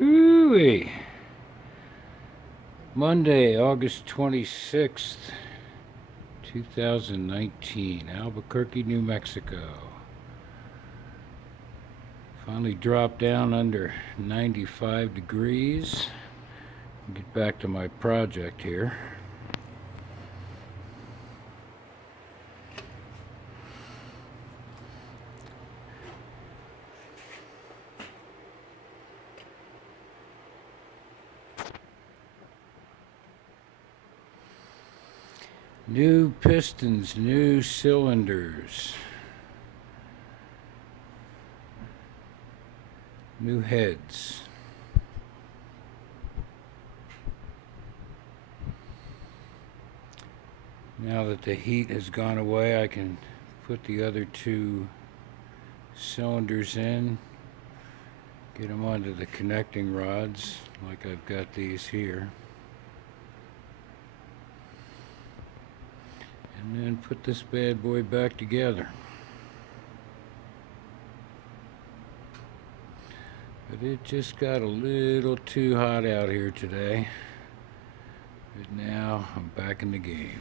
Ooh, Monday, August 26th, 2019, Albuquerque, New Mexico. Finally dropped down under 95 degrees. Get back to my project here. New pistons, new cylinders, new heads. Now that the heat has gone away, I can put the other two cylinders in, get them onto the connecting rods like I've got these here, and then put this bad boy back together. But it just got a little too hot out here today. But now I'm back in the game.